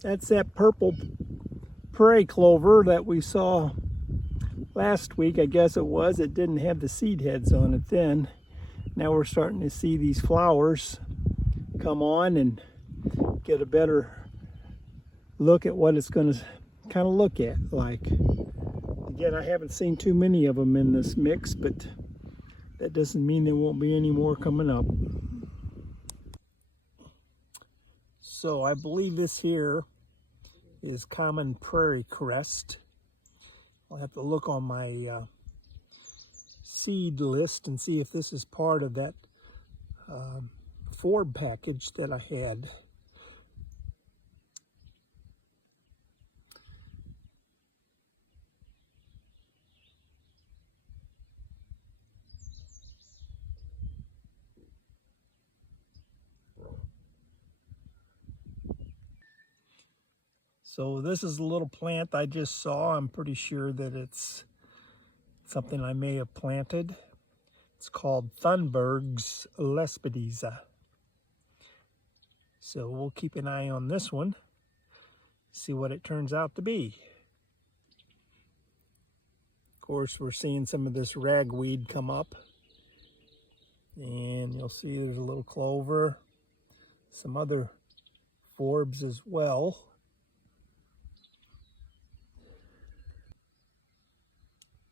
That's that purple prairie clover that we saw last week, I guess it was. It didn't have the seed heads on it then. Now we're starting to see these flowers come on and get a better look at what it's going to kind of look at like. Again, I haven't seen too many of them in this mix, but that doesn't mean there won't be any more coming up. So I believe this here is common prairie crest. I'll have to look on my seed list and see if this is part of that Forbs package that I had. So this is a little plant I just saw. I'm pretty sure that it's something I may have planted. It's called Thunberg's Lespedeza. So we'll keep an eye on this one, see what it turns out to be. Of course, we're seeing some of this ragweed come up. And you'll see there's a little clover, some other forbs as well.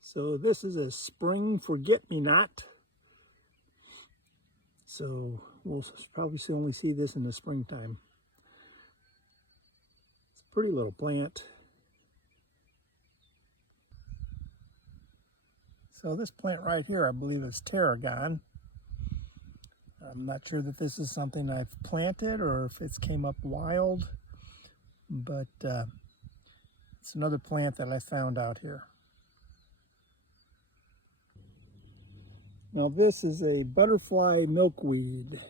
So this is a spring forget-me-not. So we'll probably only see this in the springtime. It's a pretty little plant. So this plant right here, I believe is tarragon. I'm not sure that this is something I've planted or if it's came up wild, but it's another plant that I found out here. Now this is a butterfly milkweed,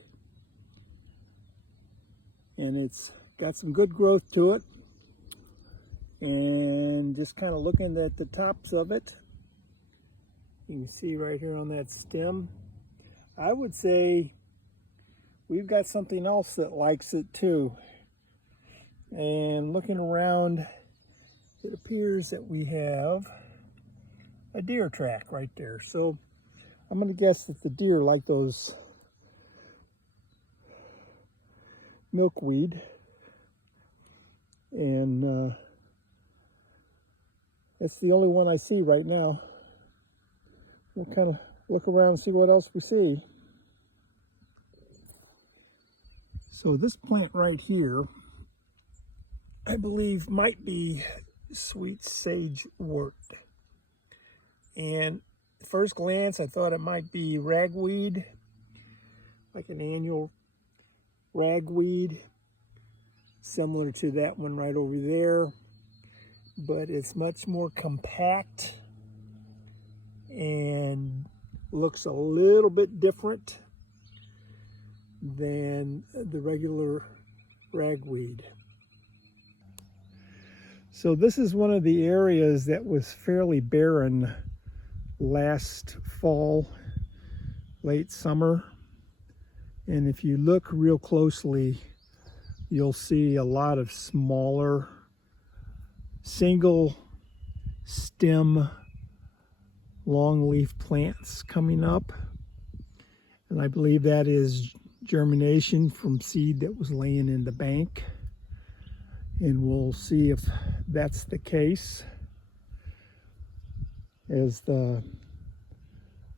and it's got some good growth to it. And just kind of looking at the tops of it, you can see right here on that stem, I would say we've got something else that likes it too. And looking around, it appears that we have a deer track right there. So I'm going to guess that the deer like those milkweed, and it's the only one I see right now. We'll kind of look around and see what else we see. So this plant right here, I believe might be sweet sagewort. And at first glance, I thought it might be ragweed, like an annual ragweed, similar to that one right over there. But it's much more compact and looks a little bit different than the regular ragweed. So this is one of the areas that was fairly barren last fall, late summer. And if you look real closely, you'll see a lot of smaller single stem longleaf plants coming up. And I believe that is germination from seed that was laying in the bank. And we'll see if that's the case as the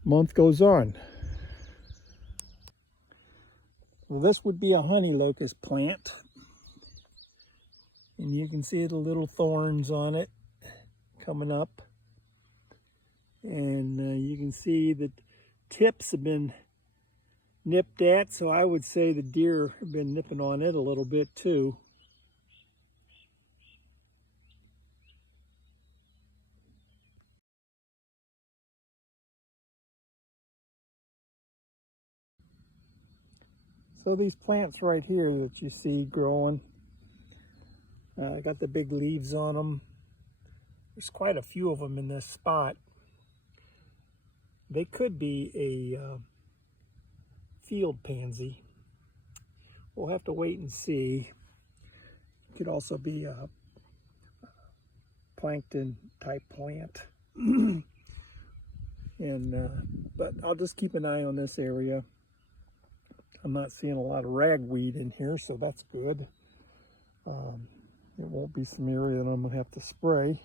month goes on. Well, this would be a honey locust plant. And you can see the little thorns on it coming up. And you can see the tips have been nipped at, so I would say the deer have been nipping on it a little bit too. So these plants right here that you see growing, got the big leaves on them. There's quite a few of them in this spot. They could be a field pansy. We'll have to wait and see. could also be a plankton type plant. But I'll just keep an eye on this area. I'm not seeing a lot of ragweed in here, so that's good. It won't be some area that I'm going to have to spray.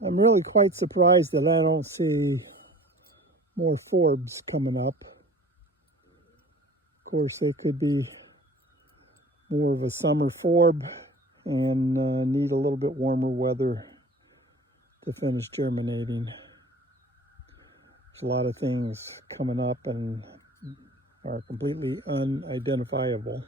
I'm really quite surprised that I don't see more Forbs coming up. Of course, they could be more of a summer Forb and need a little bit warmer weather to finish germinating. There's a lot of things coming up and are completely unidentifiable.